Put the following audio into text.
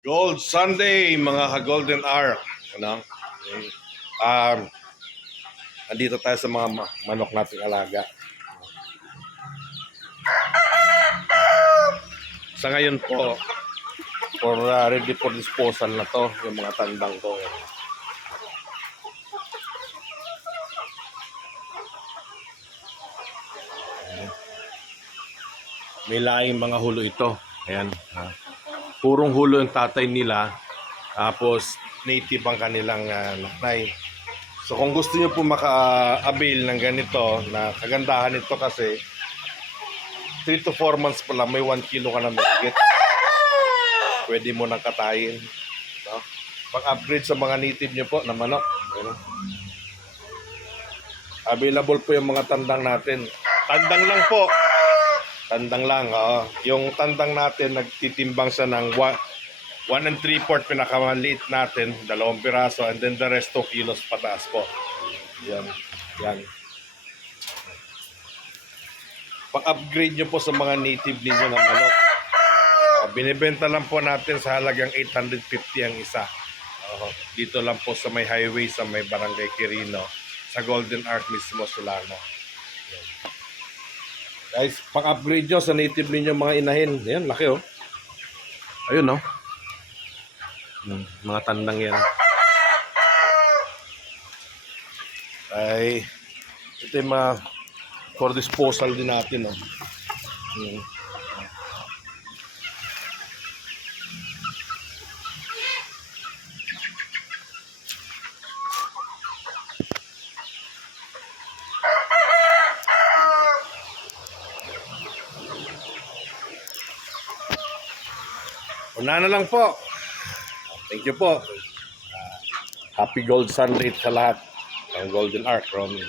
Gold Sunday, mga ka-Golden Arc. Ano? Okay. Andito tayo sa mga manok nating alaga. Sa ngayon po, ready for disposal na to, yung mga tandang ko. May laing mga hulo ito. Ayan. Purong hulo yung tatay nila. Tapos native ang kanilang nanay. So kung gusto niyo po maka-avail ng ganito, na kagandahan nito kasi 3 to 4 months pa lang, may 1 kilo ka na mahigit. Pwede mo nang katayin. No? Pag-upgrade sa mga native nyo po na manok. Ano? Available po yung mga tandang natin. Tandang lang po. Tandang lang. Yung tandang natin, nagtitimbang siya ng 1 3/4 pinakamaliit natin, 2 piraso, and then the rest 2 kilos pataas po. Yan. Yan. Pag-upgrade nyo po sa mga native ninyo ng manok. Binibenta lang po natin sa halagang 850 ang isa. Dito lang po sa may highway, sa may Barangay Quirino, sa Golden Arc mismo, Solano. Yan. Guys, pag-upgrade nyo sa native ninyo mga inahin. Yan, laki oh. Ayun oh. Mga tandang yan. Ay, ito yung mga for disposal din natin oh. Una na lang po. Thank you po. Happy Gold Sunday sa lahat ng Golden Arc, Romy.